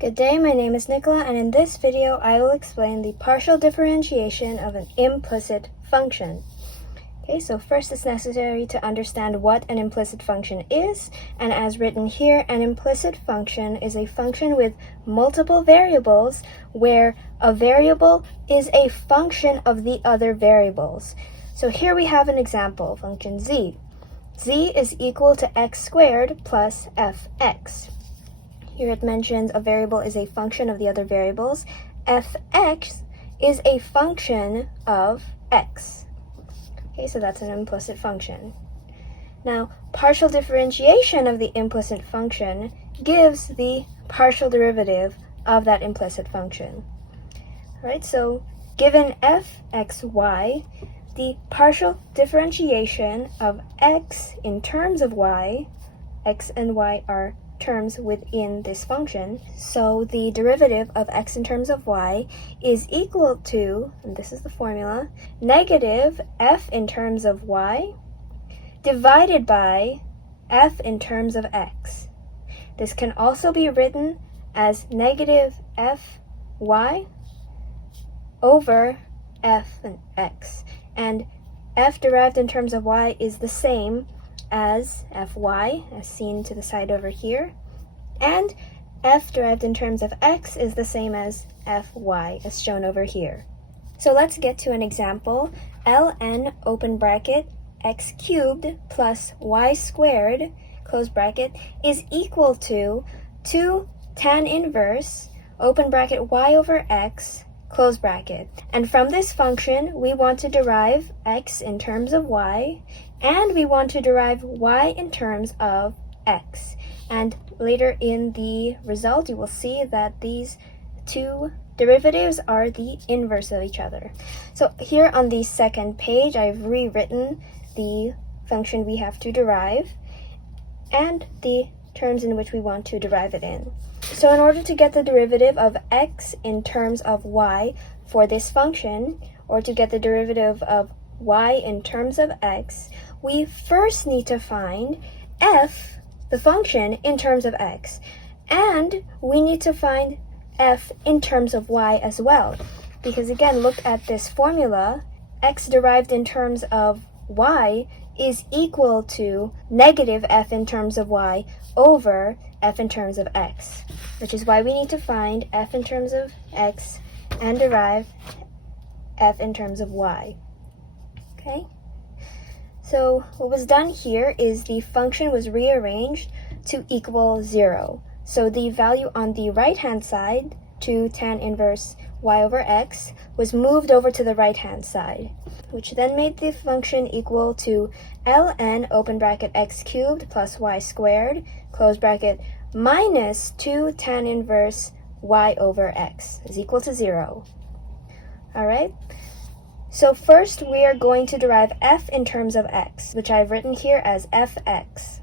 Good day, my name is Nicola, and in this video I will explain the partial differentiation of an implicit function. Okay, so first it's necessary to understand what an implicit function is, and as written here, an implicit function is a function with multiple variables where a variable is a function of the other variables. So here we have an example, function z. Z is equal to x squared plus fx. Here it mentions a variable is a function of the other variables. Fx is a function of x. Okay, so that's an implicit function. Now, partial differentiation of the implicit function gives the partial derivative of that implicit function. All right, so given fxy, the partial differentiation of x in terms of y, x and y are terms within this function, so the derivative of x in terms of y is equal to, and this is the formula, negative f in terms of y divided by f in terms of x. This can also be written as negative fy over f and x, and f derived in terms of y is the same as fy, as seen to the side over here, and f derived in terms of x is the same as fy, as shown over here. So let's get to an example. ln open bracket x cubed plus y squared close bracket is equal to 2 tan inverse open bracket y over x close bracket. And from this function, we want to derive x in terms of y, and we want to derive y in terms of x. And later in the result, you will see that these two derivatives are the inverse of each other. So here on the second page, I've rewritten the function we have to derive and the terms in which we want to derive it in. So in order to get the derivative of x in terms of y for this function, or to get the derivative of y in terms of x, we first need to find f, the function, in terms of x. And we need to find f in terms of y as well. Because again, look at this formula. X derived in terms of y is equal to negative f in terms of y over f in terms of x, which is why we need to find f in terms of x and derive f in terms of y. Okay? So what was done here is the function was rearranged to equal 0. So the value on the right-hand side, 2 tan inverse y over x, was moved over to the right-hand side, which then made the function equal to ln open bracket x cubed plus y squared close bracket minus 2 tan inverse y over x is equal to 0. All right? So first we are going to derive f in terms of x, which I've written here as fx.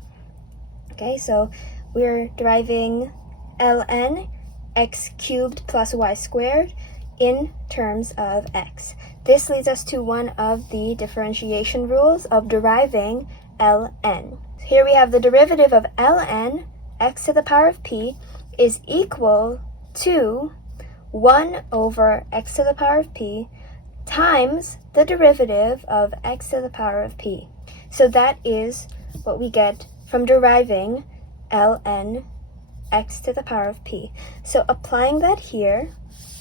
Okay, so we're deriving ln x cubed plus y squared in terms of x. This leads us to one of the differentiation rules of deriving ln. Here we have the derivative of ln x to the power of p is equal to 1 over x to the power of p times the derivative of x to the power of p. So that is what we get from deriving ln x to the power of p. So applying that here,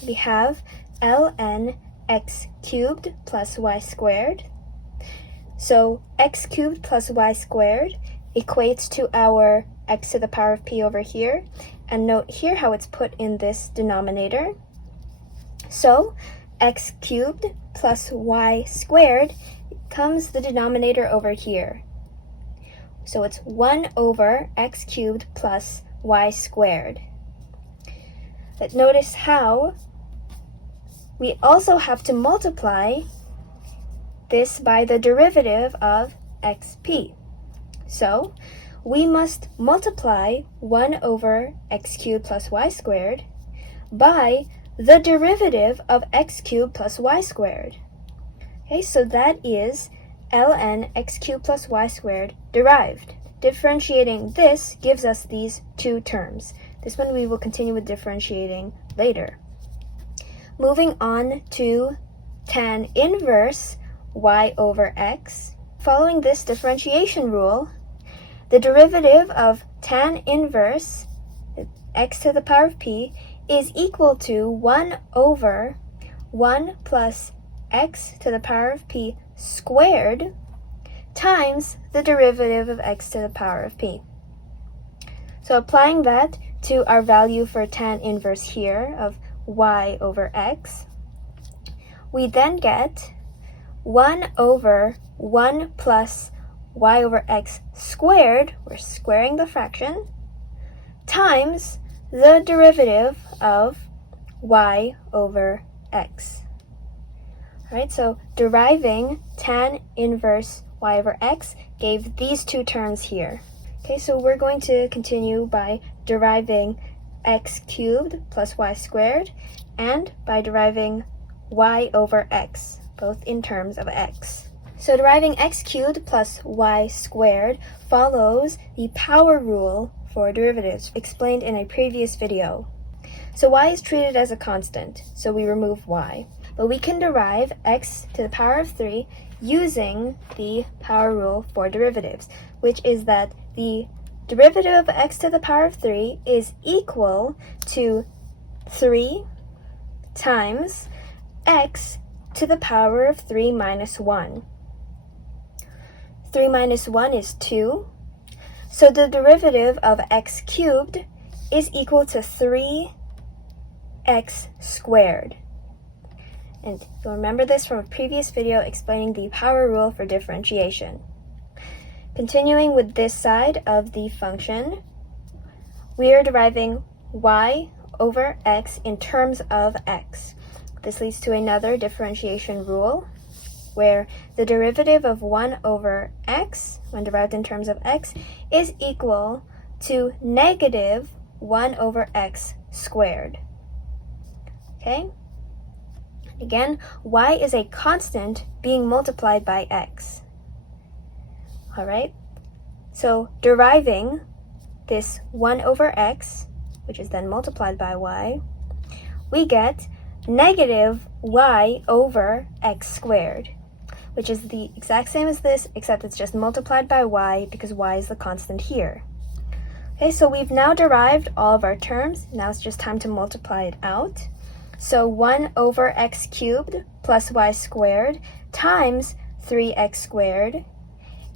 we have ln x cubed plus y squared. So x cubed plus y squared equates to our x to the power of p over here. And note here how it's put in this denominator. So x cubed plus y squared comes the denominator over here. So it's 1 over x cubed plus y squared. But notice how we also have to multiply this by the derivative of xp. So we must multiply 1 over x cubed plus y squared by the derivative of x cubed plus y squared. Okay, so that is ln x cubed plus y squared derived. Differentiating this gives us these two terms. This one we will continue with differentiating later. Moving on to tan inverse y over x. Following this differentiation rule, the derivative of tan inverse x to the power of p is equal to 1 over 1 plus x to the power of p squared times the derivative of x to the power of p. So applying that to our value for tan inverse here of y over x, we then get 1 over 1 plus y over x squared, we're squaring the fraction, times the derivative of y over x. Alright, so deriving tan inverse y over x gave these two terms here. Okay, so we're going to continue by deriving x cubed plus y squared and by deriving y over x, both in terms of x. So deriving x cubed plus y squared follows the power rule for derivatives explained in a previous video. So y is treated as a constant, so we remove y. But we can derive x to the power of 3 using the power rule for derivatives, which is that the derivative of x to the power of 3 is equal to 3 times x to the power of 3 minus 1. 3 minus 1 is 2. So the derivative of x cubed is equal to 3x squared. And you'll remember this from a previous video explaining the power rule for differentiation. Continuing with this side of the function, we are deriving y over x in terms of x. This leads to another differentiation rule, where the derivative of 1 over x, when derived in terms of x, is equal to negative 1 over x squared. Okay? Again, y is a constant being multiplied by x. Alright? So deriving this 1 over x, which is then multiplied by y, we get negative y over x squared, which is the exact same as this, except it's just multiplied by y because y is the constant here. Okay, so we've now derived all of our terms. Now it's just time to multiply it out. So 1 over x cubed plus y squared times 3x squared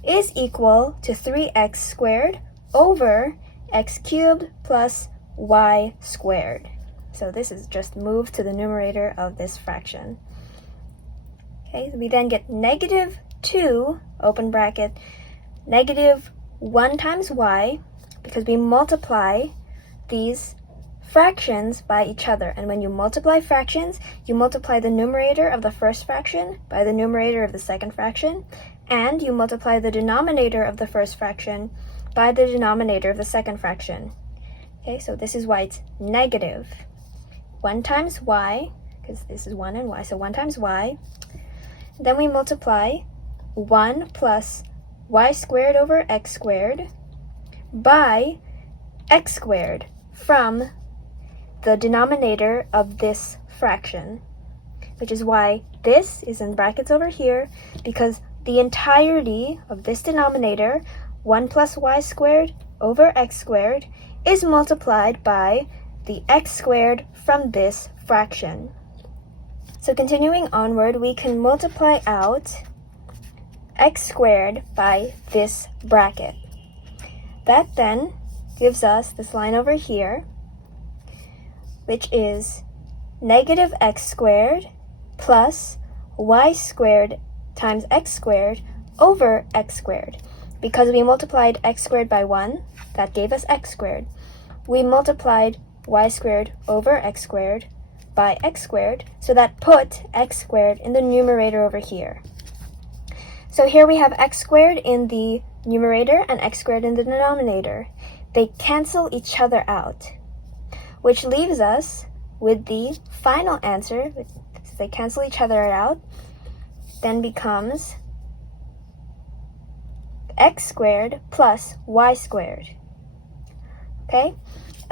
is equal to 3x squared over x cubed plus y squared. So this is just moved to the numerator of this fraction. Okay, we then get negative 2, open bracket, negative 1 times y, because we multiply these fractions by each other. And when you multiply fractions, you multiply the numerator of the first fraction by the numerator of the second fraction, and you multiply the denominator of the first fraction by the denominator of the second fraction. Okay, so this is why it's negative 1 times y, because this is 1 and y, so 1 times y. Then we multiply 1 plus y squared over x squared by x squared from the denominator of this fraction, which is why this is in brackets over here, because the entirety of this denominator, 1 plus y squared over x squared, is multiplied by the x squared from this fraction. So continuing onward, we can multiply out x squared by this bracket. That then gives us this line over here, which is negative x squared plus y squared times x squared over x squared. Because we multiplied x squared by 1, that gave us x squared. We multiplied y squared over x squared by x squared, so that put x squared in the numerator over here. So here we have x squared in the numerator and x squared in the denominator. They cancel each other out, which leaves us with the final answer, since they cancel each other out, then becomes x squared plus y squared. Okay?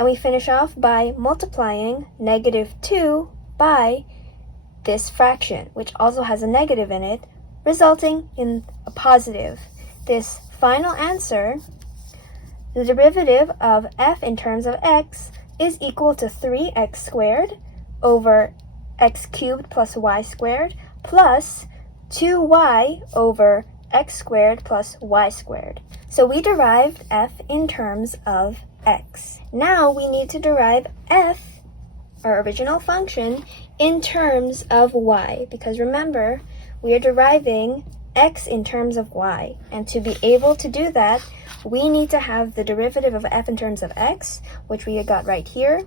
And we finish off by multiplying -2 by this fraction, which also has a negative in it, resulting in a positive. This final answer, the derivative of f in terms of x, is equal to 3x squared over x cubed plus y squared plus 2y over x squared plus y squared. So we derived f in terms of x. Now we need to derive f, our original function, in terms of y, because remember, we are deriving x in terms of y, and to be able to do that, we need to have the derivative of f in terms of x, which we got right here,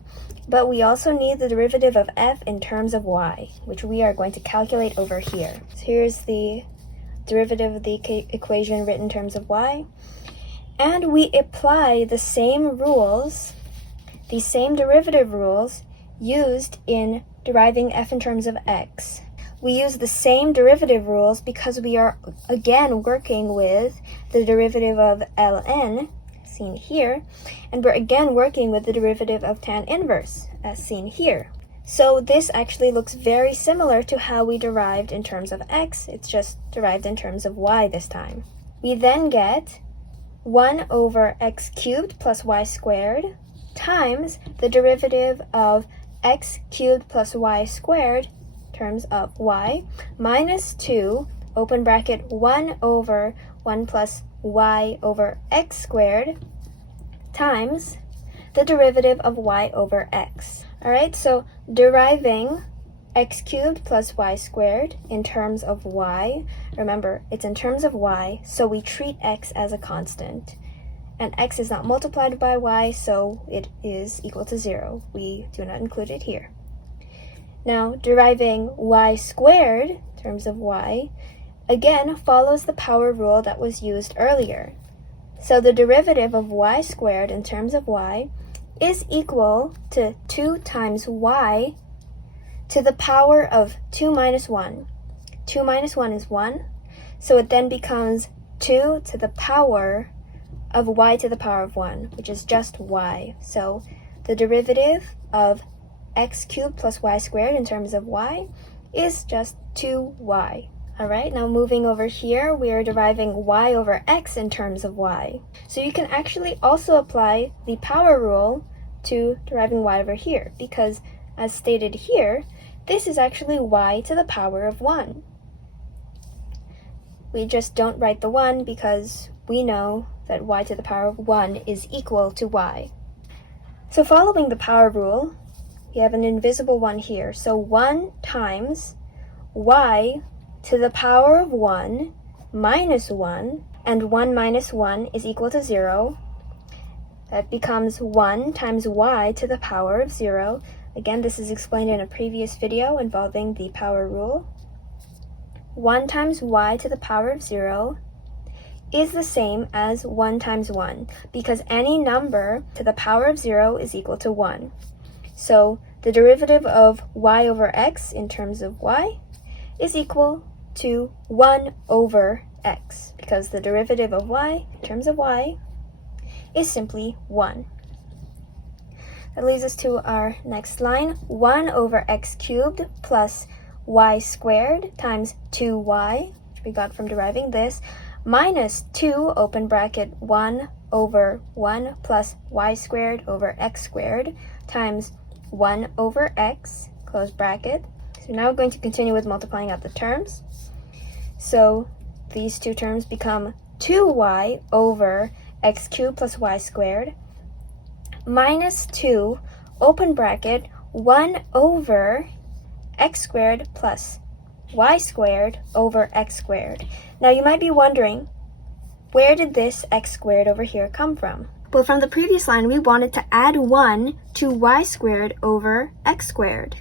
but we also need the derivative of f in terms of y, which we are going to calculate over here. So here's the derivative of the equation written in terms of y, and we apply the same rules, the same derivative rules used in deriving f in terms of x. We use the same derivative rules because we are again working with the derivative of ln, seen here, and we're again working with the derivative of tan inverse, as seen here. So this actually looks very similar to how we derived in terms of x, it's just derived in terms of y this time. We then get 1 over x cubed plus y squared times the derivative of x cubed plus y squared terms of y minus 2 open bracket 1 over 1 plus y over x squared times the derivative of y over x. Alright, so deriving x cubed plus y squared in terms of y, remember it's in terms of y, so we treat x as a constant. And x is not multiplied by y, so it is equal to 0. We do not include it here. Now, deriving y squared in terms of y, again, follows the power rule that was used earlier. So the derivative of y squared in terms of y is equal to 2 times y to the power of 2 minus 1. 2 minus 1 is 1, so it then becomes 2 to the power of y to the power of 1, which is just y. So the derivative of x cubed plus y squared in terms of y is just 2y. Alright, now moving over here, we are deriving y over x in terms of y. So you can actually also apply the power rule to deriving y over here, because as stated here, this is actually y to the power of 1. We just don't write the 1 because we know that y to the power of 1 is equal to y. So following the power rule, we have an invisible 1 here. So 1 times y to the power of 1 minus 1, and 1 minus 1 is equal to 0. That becomes 1 times y to the power of 0. Again, this is explained in a previous video involving the power rule. 1 times y to the power of 0 is the same as 1 times 1, because any number to the power of 0 is equal to 1. So the derivative of y over x in terms of y is equal to 1 over x, because the derivative of y in terms of y is simply 1. That leads us to our next line, 1 over x cubed plus y squared times 2y, which we got from deriving this, minus 2 open bracket 1 over 1 plus y squared over x squared times 1 over x, close bracket. So now we're going to continue with multiplying out the terms. So these two terms become 2y over x cubed plus y squared minus 2 open bracket 1 over x squared plus y squared over x squared. Now you might be wondering, where did this x squared over here come from? Well, from the previous line, we wanted to add 1 to y squared over x squared.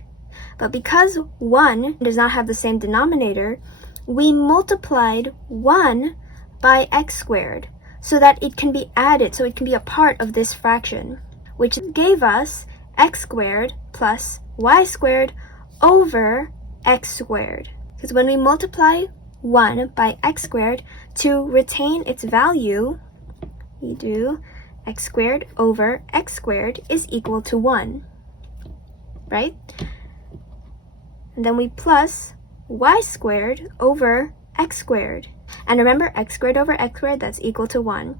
But because 1 does not have the same denominator, we multiplied 1 by x squared so that it can be added, so it can be a part of this fraction, which gave us x squared plus y squared over x squared. Because when we multiply 1 by x squared, to retain its value, we do x squared over x squared is equal to 1, right? And then we plus y squared over x squared. And remember, x squared over x squared, that's equal to 1.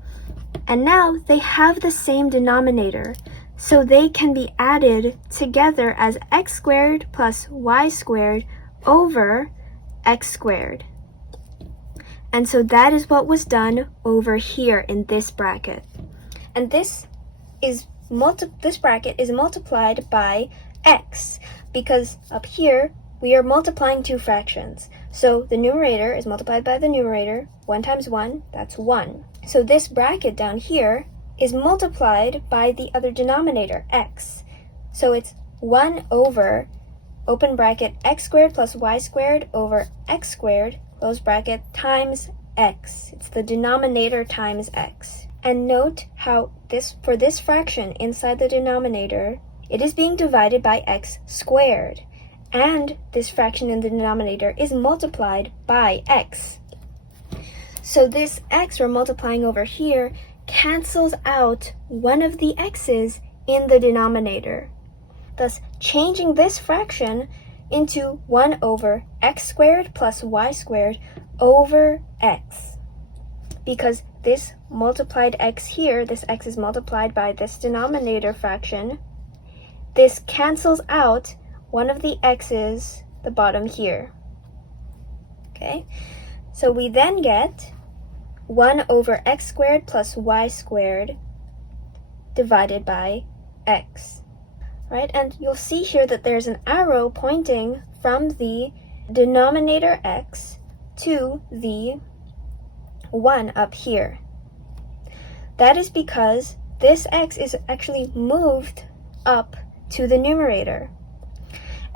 And now they have the same denominator, so they can be added together as x squared plus y squared over x squared. And so that is what was done over here in this bracket. And this bracket is multiplied by x, because up here we are multiplying two fractions. So the numerator is multiplied by the numerator. 1 times 1, that's 1. So this bracket down here is multiplied by the other denominator, x. So it's 1 over, open bracket, x squared plus y squared over x squared, close bracket, times x. It's the denominator times x. And note how for this fraction inside the denominator, it is being divided by x squared. And this fraction in the denominator is multiplied by x. So this x we're multiplying over here cancels out one of the x's in the denominator, thus changing this fraction into 1 over x squared plus y squared over x. Because this multiplied x here, this x is multiplied by this denominator fraction, this cancels out one of the x's, the bottom here. Okay, so we then get 1 over x squared plus y squared divided by x, right? And you'll see here that there's an arrow pointing from the denominator x to the 1 up here. That is because this x is actually moved up to the numerator.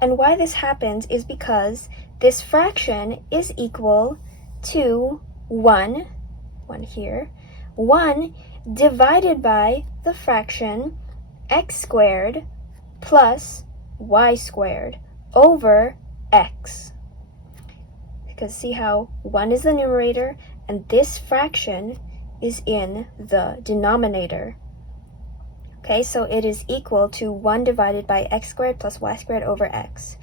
And why this happens is because this fraction is equal to 1 here, 1 divided by the fraction x squared plus y squared over x. Because see how 1 is the numerator and this fraction is in the denominator. Okay, so it is equal to 1 divided by x squared plus y squared over x.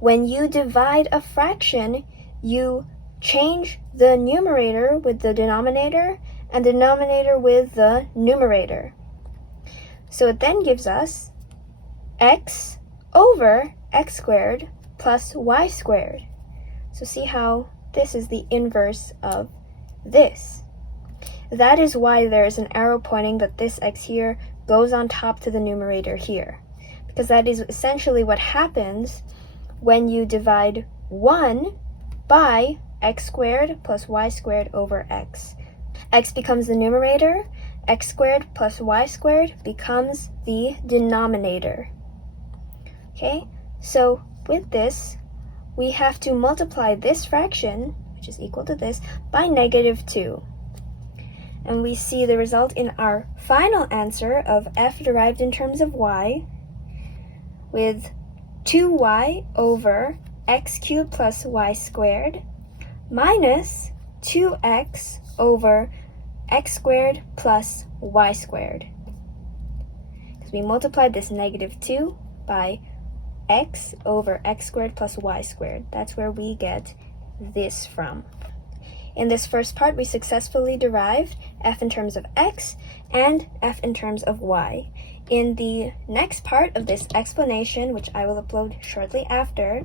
When you divide a fraction, you change the numerator with the denominator and the denominator with the numerator. So it then gives us x over x squared plus y squared. So see how this is the inverse of this. That is why there is an arrow pointing that this x here goes on top to the numerator here, because that is essentially what happens when you divide 1 by x squared plus y squared over x. X becomes the numerator, x squared plus y squared becomes the denominator. Okay, so with this, we have to multiply this fraction, which is equal to this, by -2. And we see the result in our final answer of f derived in terms of y with 2y over x cubed plus y squared minus 2x over x squared plus y squared. Because we multiplied this -2 by x over x squared plus y squared. That's where we get this from. In this first part, we successfully derived f in terms of x and f in terms of y. In the next part of this explanation, which I will upload shortly after,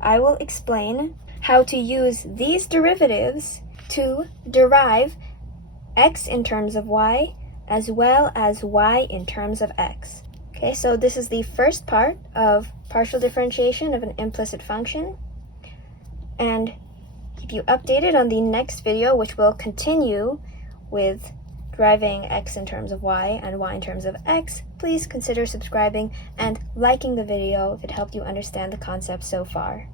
I will explain how to use these derivatives to derive x in terms of y as well as y in terms of x. Okay, so this is the first part of partial differentiation of an implicit function, and keep you updated on the next video, which will continue with deriving x in terms of y and y in terms of x. Please consider subscribing and liking the video if it helped you understand the concept so far.